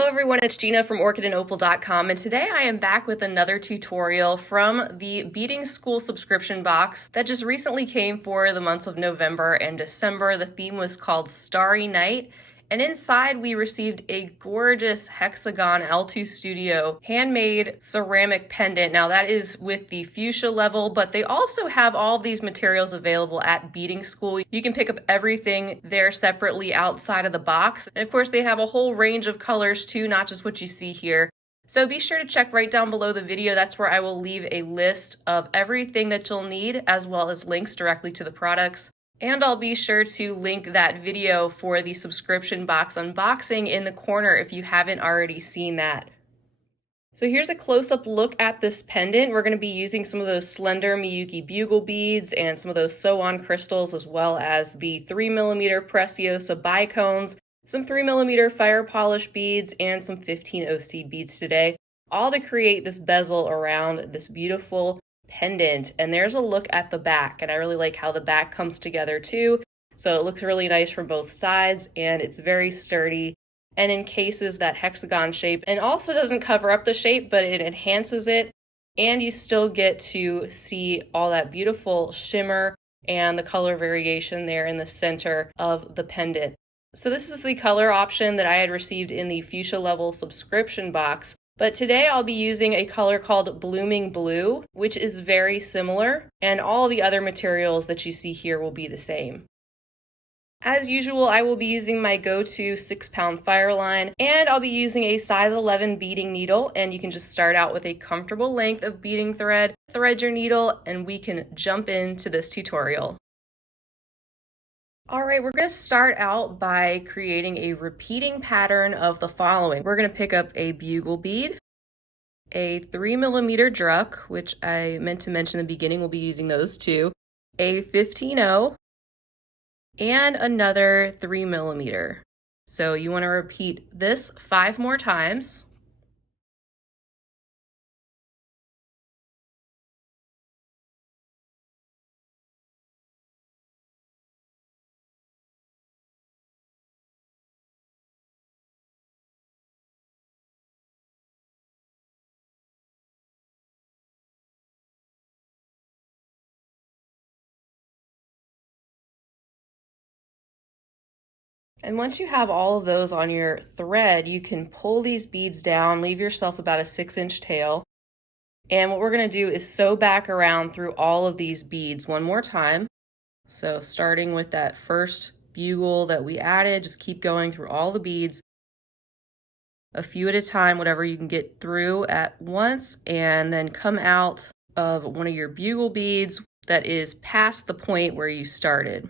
Hello everyone, it's Gina from orchidandopal.com, and today I am back with another tutorial from the Beading School subscription box that just recently came for the months of November and December. The theme was called Starry Night, and inside we received a gorgeous Hexagon L2 Studio handmade ceramic pendant. Now that is with the fuchsia level, but they also have all of these materials available at Beading School. You can pick up everything there separately outside of the box. And of course they have a whole range of colors too, not just what you see here. So be sure to check right down below the video. That's where I will leave a list of everything that you'll need, as well as links directly to the products. And I'll be sure to link that video for the subscription box unboxing in the corner if you haven't already seen that. So here's a close-up look at this pendant. We're going to be using some of those Slender Miyuki bugle beads and some of those sew-on crystals, as well as the 3mm Preciosa bicones, some 3mm fire polish beads, and some 15 seed beads today, all to create this bezel around this beautiful pendant. And there's a look at the back, and I really like how the back comes together too. So it looks really nice from both sides, and it's very sturdy and encases that hexagon shape, and also doesn't cover up the shape, but it enhances it, and you still get to see all that beautiful shimmer and the color variation there in the center of the pendant. So this is the color option that I had received in the fuchsia level subscription box. But today I'll be using a color called Blooming Blue, which is very similar, and all the other materials that you see here will be the same. As usual, I will be using my go-to 6-pound FireLine, and I'll be using a size 11 beading needle, and you can just start out with a comfortable length of beading thread, thread your needle, and we can jump into this tutorial. All right, we're going to start out by creating a repeating pattern of the following. We're going to pick up a bugle bead, a 3mm druck, which I meant to mention in the beginning, we'll be using those too, a 15-0, and another 3mm. So you want to repeat this 5 more times. And once you have all of those on your thread, you can pull these beads down, leave yourself about a 6-inch tail. And what we're going to do is sew back around through all of these beads one more time. So starting with that first bugle that we added, just keep going through all the beads, a few at a time, whatever you can get through at once, and then come out of one of your bugle beads that is past the point where you started.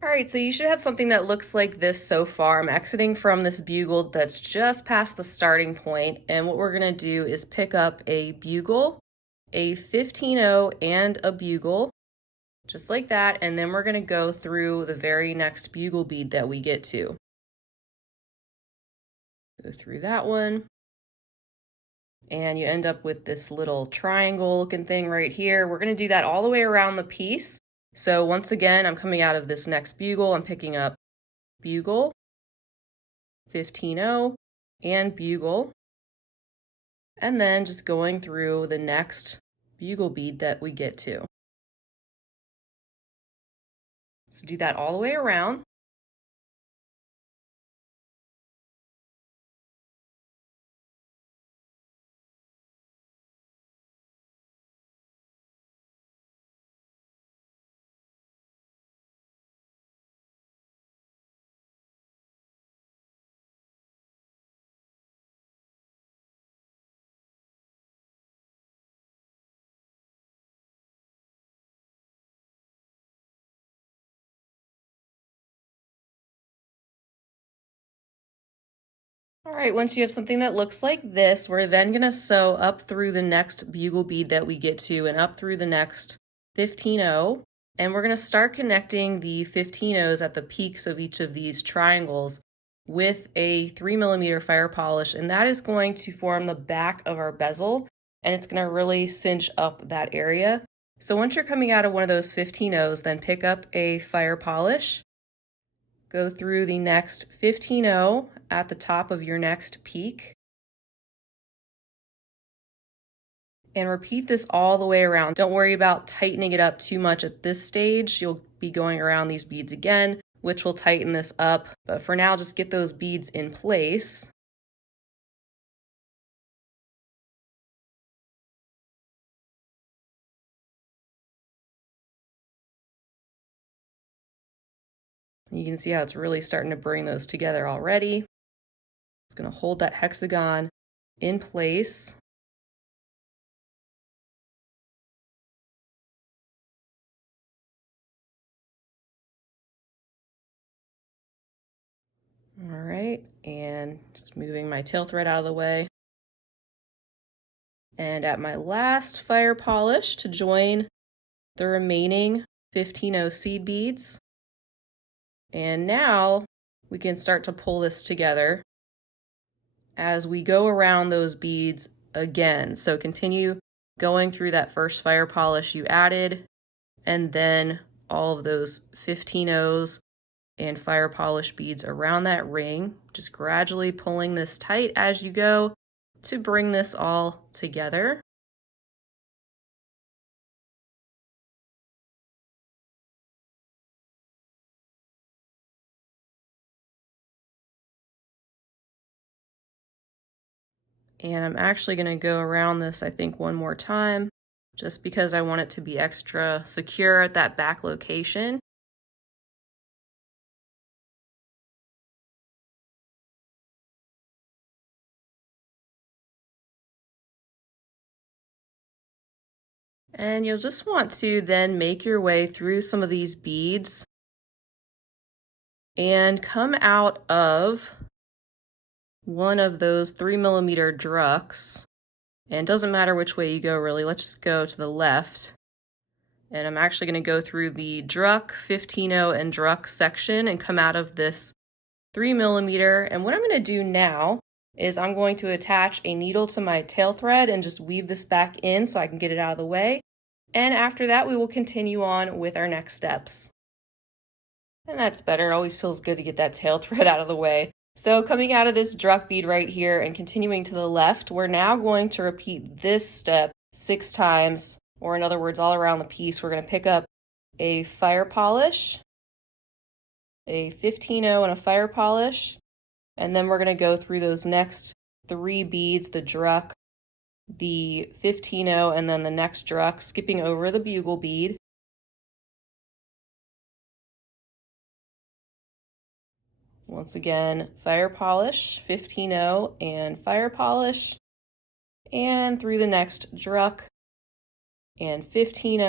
All right, so you should have something that looks like this so far. I'm exiting from this bugle that's just past the starting point, and what we're gonna do is pick up a bugle, a 15-0, and a bugle, just like that, and then we're gonna go through the very next bugle bead that we get to. Go through that one, and you end up with this little triangle looking thing right here. We're gonna do that all the way around the piece. So once again, I'm coming out of this next bugle, I'm picking up bugle, 15-0, and bugle, and then just going through the next bugle bead that we get to. So do that all the way around. All right, once you have something that looks like this, we're then gonna sew up through the next bugle bead that we get to and up through the next 15-0, And we're going to start connecting the 15 at the peaks of each of these triangles with a 3mm fire polish, and that is going to form the back of our bezel, and it's going to really cinch up that area. So once you're coming out of one of those 15 then pick up a fire polish, go through the next 15 at the top of your next peak, and repeat this all the way around. Don't worry about tightening it up too much at this stage. You'll be going around these beads again, which will tighten this up. But for now, just get those beads in place. You can see how it's really starting to bring those together already. It's going to hold that hexagon in place. All right, and just moving my tail thread out of the way. And at my last fire polish to join the remaining 15 seed beads. And now we can start to pull this together as we go around those beads again. So continue going through that first fire polish you added, and then all of those 15 and fire polish beads around that ring, just gradually pulling this tight as you go to bring this all together. And I'm actually going to go around this, I think, one more time, just because I want it to be extra secure at that back location. And you'll just want to then make your way through some of these beads and come out of one of those 3mm drucks. And it doesn't matter which way you go, really. Let's just go to the left. And I'm actually going to go through the druck, 15 and druck section and come out of this 3mm. And what I'm going to do now is I'm going to attach a needle to my tail thread and just weave this back in so I can get it out of the way. And after that, we will continue on with our next steps. And that's better. It always feels good to get that tail thread out of the way. So coming out of this druck bead right here and continuing to the left, we're now going to repeat this step 6 times, or in other words, all around the piece. We're going to pick up a fire polish, a 15 and a fire polish, and then we're going to go through those next 3 beads, the druck, the 15 and then the next druck, skipping over the bugle bead. Once again, fire polish, 15 and fire polish, and through the next druck, and 15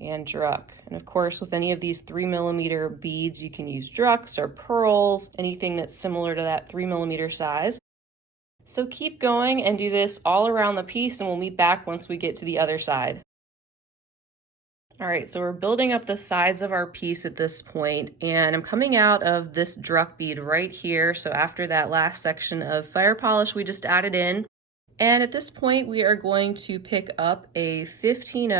and druck. And of course, with any of these 3mm beads, you can use drucks or pearls, anything that's similar to that 3mm size. So keep going and do this all around the piece, and we'll meet back once we get to the other side. All right, so we're building up the sides of our piece at this point, and I'm coming out of this druck bead right here. So after that last section of fire polish we just added in, and at this point we are going to pick up a 15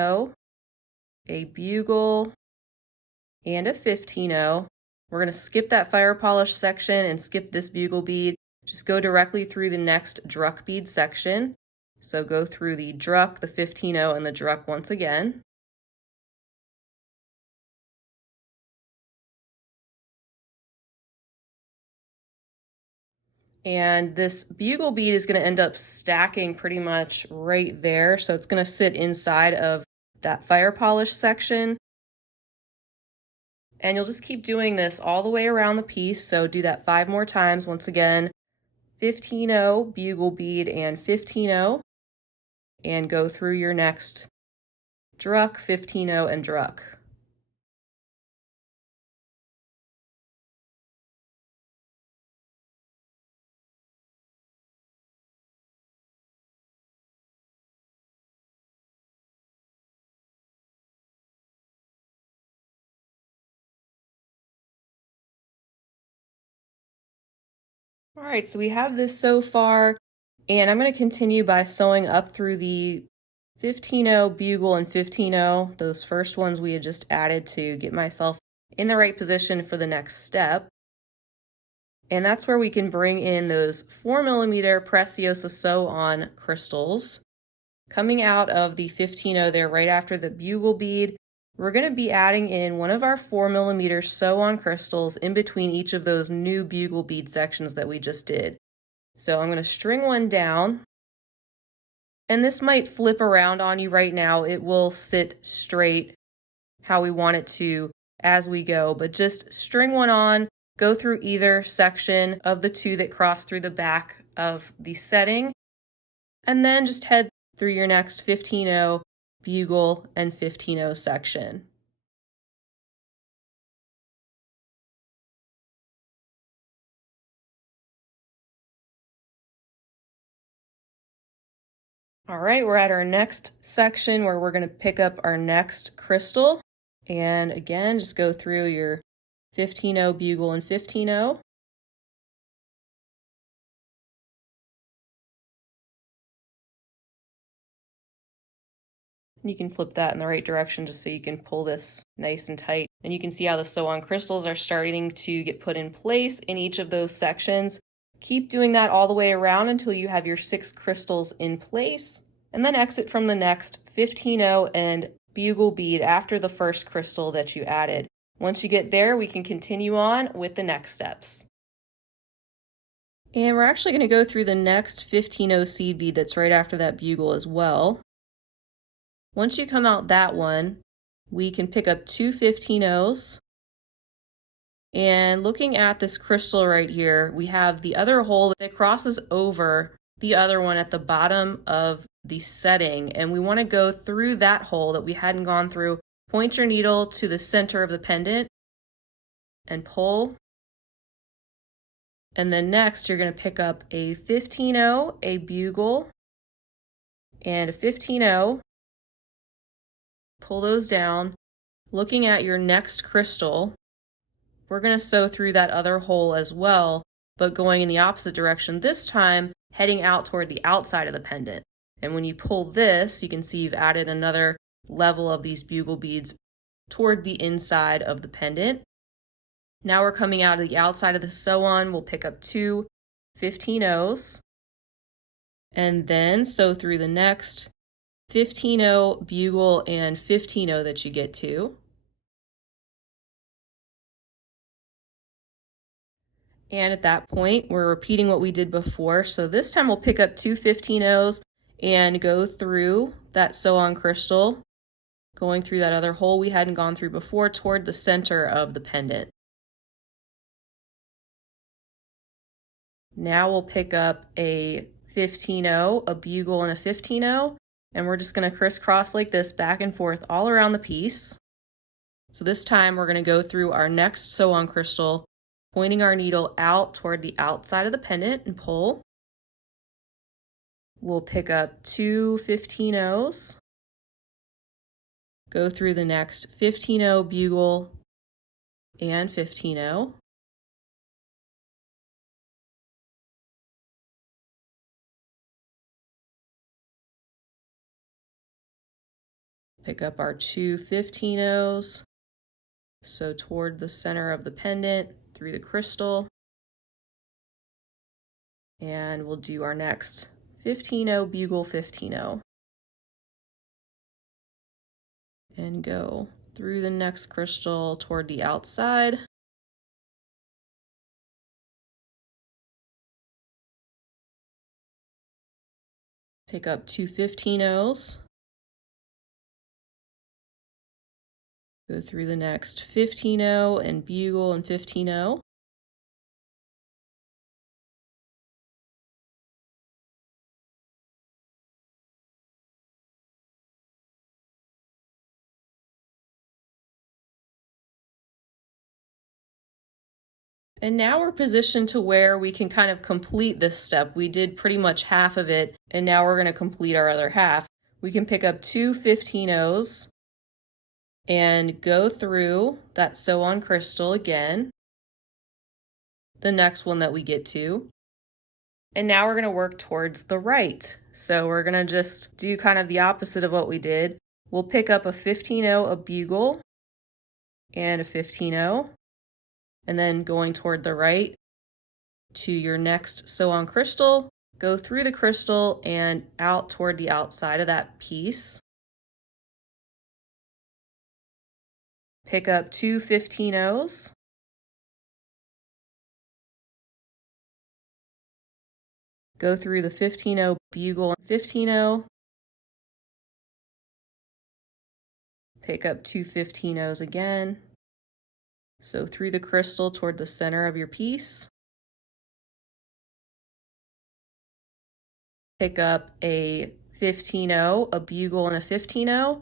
a bugle, and a 15 We're going to skip that fire polish section and skip this bugle bead. Just go directly through the next druck bead section. So go through the druck, the 15 and the druck once again. And this bugle bead is going to end up stacking pretty much right there. So it's going to sit inside of that fire polish section. And you'll just keep doing this all the way around the piece. So do that 5 more times. Once again, 15 bugle bead and 15 and go through your next druck, 15 and druck. All right, so we have this so far, and I'm going to continue by sewing up through the 15-0 bugle and 15-0, those first ones we had just added to get myself in the right position for the next step. And that's where we can bring in those 4mm Preciosa sew-on crystals. Coming out of the 15-0 there right after the bugle bead, we're going to be adding in one of our 4mm sew-on crystals in between each of those new bugle bead sections that we just did. So I'm going to string one down, and this might flip around on you right now. It will sit straight how we want it to as we go, but just string one on, go through either section of the two that cross through the back of the setting, and then just head through your next 15-0 bugle and 15-0 section. All right, we're at our next section where we're going to pick up our next crystal. And again, just go through your 15-0 bugle and 15-0. You can flip that in the right direction just so you can pull this nice and tight. And you can see how the sew-on crystals are starting to get put in place in each of those sections. Keep doing that all the way around until you have your 6 crystals in place, and then exit from the next 15-0 and bugle bead after the first crystal that you added. Once you get there, we can continue on with the next steps. And we're actually going to go through the next 15-0 seed bead that's right after that bugle as well. Once you come out that one, we can pick up 2 15-0s. And looking at this crystal right here, we have the other hole that crosses over the other one at the bottom of the setting. And we want to go through that hole that we hadn't gone through. Point your needle to the center of the pendant and pull. And then next, you're going to pick up a 15-0, a bugle, and a 15-0. Pull those down. Looking at your next crystal, we're going to sew through that other hole as well, but going in the opposite direction this time, heading out toward the outside of the pendant. And when you pull this, you can see you've added another level of these bugle beads toward the inside of the pendant. Now we're coming out of the outside of the sew-on. We'll pick up 2 15-0s and then sew through the next 15-0 bugle and 15-0 that you get to. And at that point, we're repeating what we did before. So this time we'll pick up 2 15-0s and go through that sew-on crystal, going through that other hole we hadn't gone through before toward the center of the pendant. Now we'll pick up a 15-0, a bugle, and a 15-0. And we're just going to crisscross like this back and forth all around the piece. So this time we're going to go through our next sew-on crystal, pointing our needle out toward the outside of the pendant and pull. We'll pick up 2 15-0s, go through the next 15-0 bugle and 15-0. Pick up our 2 15-0s, so toward the center of the pendant through the crystal, and we'll do our next 15-0 bugle 15-0 and go through the next crystal toward the outside. Pick up 2 15-0s. Go through the next 15-0 and bugle and 15-0. And now we're positioned to where we can kind of complete this step. We did pretty much half of it, and now we're going to complete our other half. We can pick up 2 15-0s and go through that sew-on crystal again, the next one that we get to. And now we're going to work towards the right. So we're going to just do kind of the opposite of what we did. We'll pick up a 15-0, a bugle, and a 15-0, and then going toward the right to your next sew-on crystal, go through the crystal and out toward the outside of that piece. Pick up two 15-0s. Go through the 15-0 bugle and 15-0. Pick up two 15-0s again. So through the crystal toward the center of your piece. Pick up a 15-0, a bugle and a 15-0.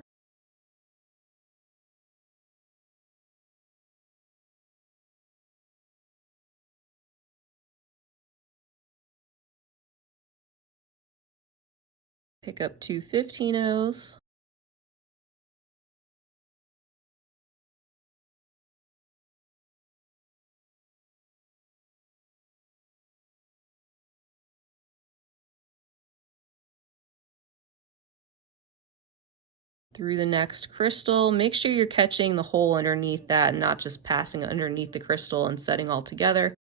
Pick up two 15-0s. Through the next crystal, make sure you're catching the hole underneath that and not just passing underneath the crystal and setting all together.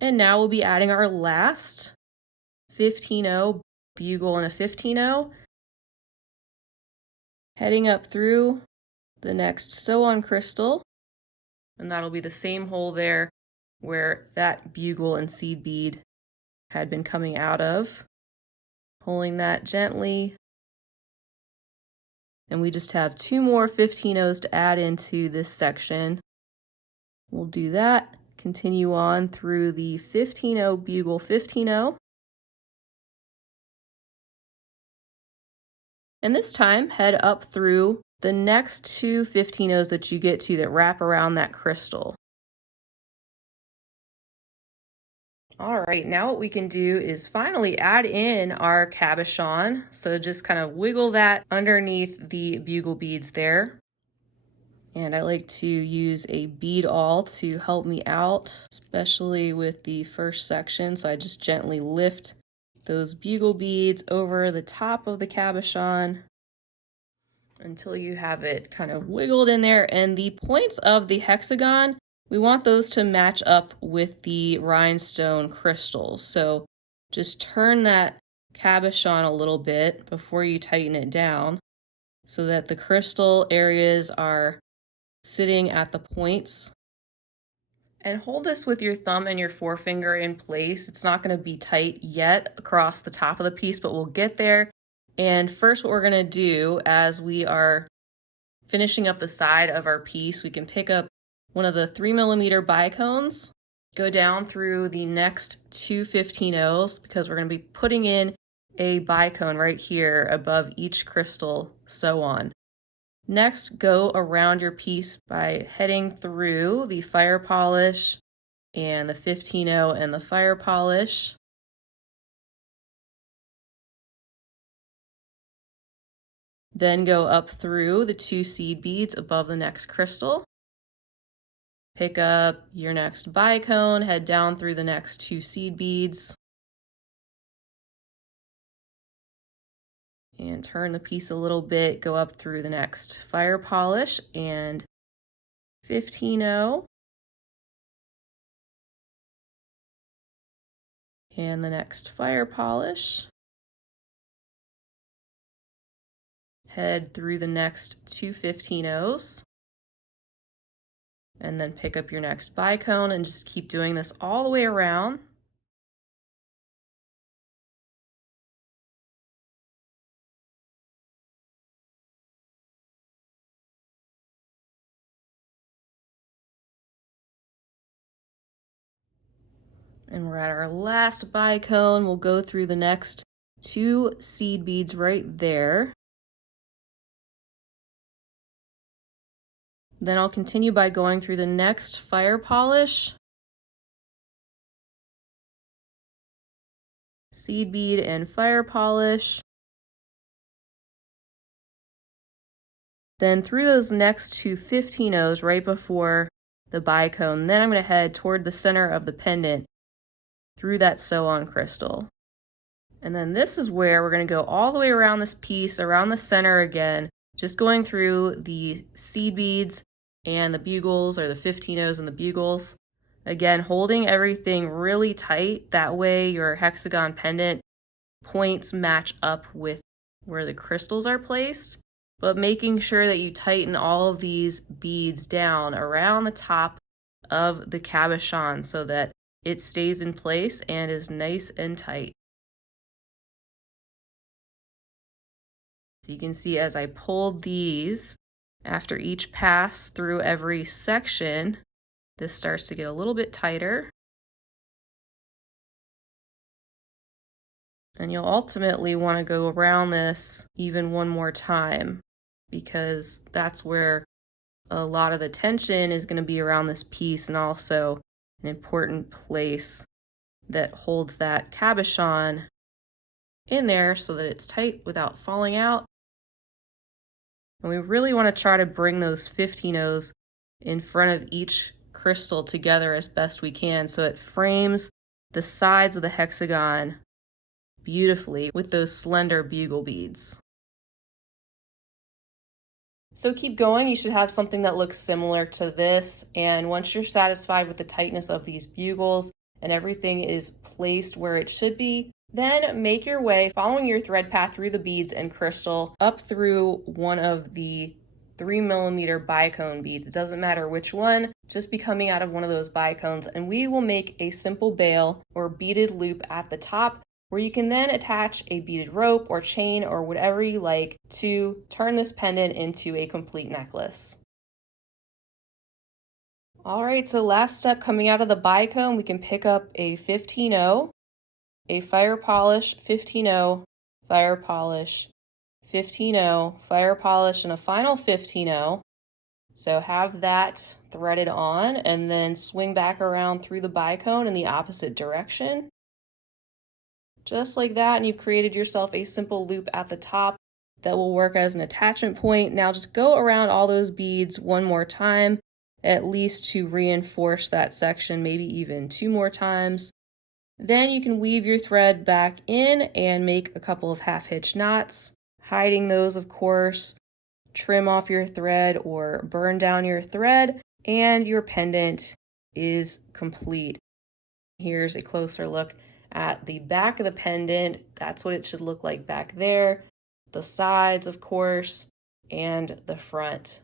And now we'll be adding our last 15-0 bugle and a 15-0, heading up through the next sew-on crystal, and that'll be the same hole there where that bugle and seed bead had been coming out of. Pulling that gently. And we just have two more 15-0s to add into this section. We'll do that. Continue on through the 15-0 bugle 15-0. And this time, head up through the next two 15-0s that you get to that wrap around that crystal. All right, now what we can do is finally add in our cabochon. So just kind of wiggle that underneath the bugle beads there. And I like to use a bead awl to help me out, especially with the first section. So I just gently lift those bugle beads over the top of the cabochon until you have it kind of wiggled in there. And the points of the hexagon, we want those to match up with the rhinestone crystals. So just turn that cabochon a little bit before you tighten it down so that the crystal areas are sitting at the points. And hold this with your thumb and your forefinger in place. It's not going to be tight yet across the top of the piece, but we'll get there. And first, what we're going to do as we are finishing up the side of our piece, we can pick up one of the 3mm bicones, go down through the next two 15-0s because we're going to be putting in a bicone right here above each crystal sew on. Next, go around your piece by heading through the fire polish and the 15-0 and the fire polish. Then go up through the two seed beads above the next crystal. Pick up your next bicone, head down through the next two seed beads. And turn the piece a little bit, go up through the next fire polish and 15-0. And the next fire polish. Head through the next two 15-0s. And then pick up your next bicone and just keep doing this all the way around. And we're at our last bicone. We'll go through the next two seed beads right there. Then I'll continue by going through the next fire polish, seed bead and fire polish. Then through those next two 15-0s right before the bicone. Then I'm going to head toward the center of the pendant through that sew-on crystal. And then this is where we're going to go all the way around this piece, around the center again, just going through the seed beads and the bugles, or the 15-0s and the bugles. Again, holding everything really tight. That way your hexagon pendant points match up with where the crystals are placed, but making sure that you tighten all of these beads down around the top of the cabochon so that it stays in place and is nice and tight. So you can see as I pulled these, after each pass through every section, this starts to get a little bit tighter. And you'll ultimately want to go around this even one more time, because that's where a lot of the tension is going to be around this piece, and also an important place that holds that cabochon in there so that it's tight without falling out. And we really want to try to bring those 15-0s in front of each crystal together as best we can, so it frames the sides of the hexagon beautifully with those slender bugle beads. So keep going. You should have something that looks similar to this, and once you're satisfied with the tightness of these bugles and everything is placed where it should be, then make your way following your thread path through the beads and crystal up through one of the 3mm bicone beads. It doesn't matter which one, just be coming out of one of those bicones, and we will make a simple bail or beaded loop at the top, where you can then attach a beaded rope or chain or whatever you like to turn this pendant into a complete necklace. All right, so last step, coming out of the bicone, we can pick up a 15-0, a fire polish 15-0, fire polish 15-0, fire polish, and a final 15-0. So have that threaded on, and then swing back around through the bicone in the opposite direction. Just like that, and you've created yourself a simple loop at the top that will work as an attachment point. Now just go around all those beads one more time, at least to reinforce that section, maybe even 2 more times. Then you can weave your thread back in and make a couple of half-hitch knots, hiding those, of course. Trim off your thread or burn down your thread, and your pendant is complete. Here's a closer look at the back of the pendant. That's what it should look like back there. The sides, of course, and the front.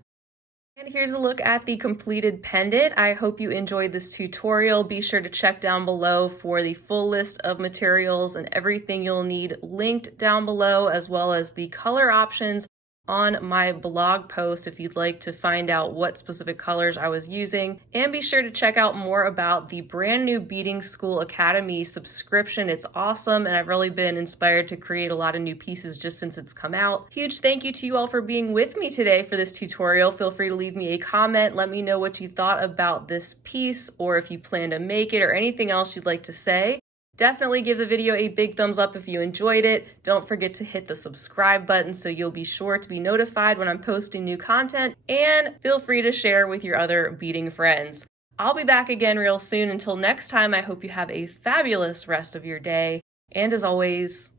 And here's a look at the completed pendant. I hope you enjoyed this tutorial. Be sure to check down below for the full list of materials and everything you'll need linked down below, as well as the color options on my blog post if you'd like to find out what specific colors I was using. And be sure to check out more about the brand new BeadingSchool Academy subscription. It's awesome, and I've really been inspired to create a lot of new pieces just since it's come out. Huge thank you to you all for being with me today for this tutorial. Feel free to leave me a comment. Let me know what you thought about this piece, or if you plan to make it, or anything else you'd like to say. Definitely give the video a big thumbs up if you enjoyed it. Don't forget to hit the subscribe button so you'll be sure to be notified when I'm posting new content, and feel free to share with your other beading friends. I'll be back again real soon. Until next time, I hope you have a fabulous rest of your day, and as always,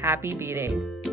happy beading.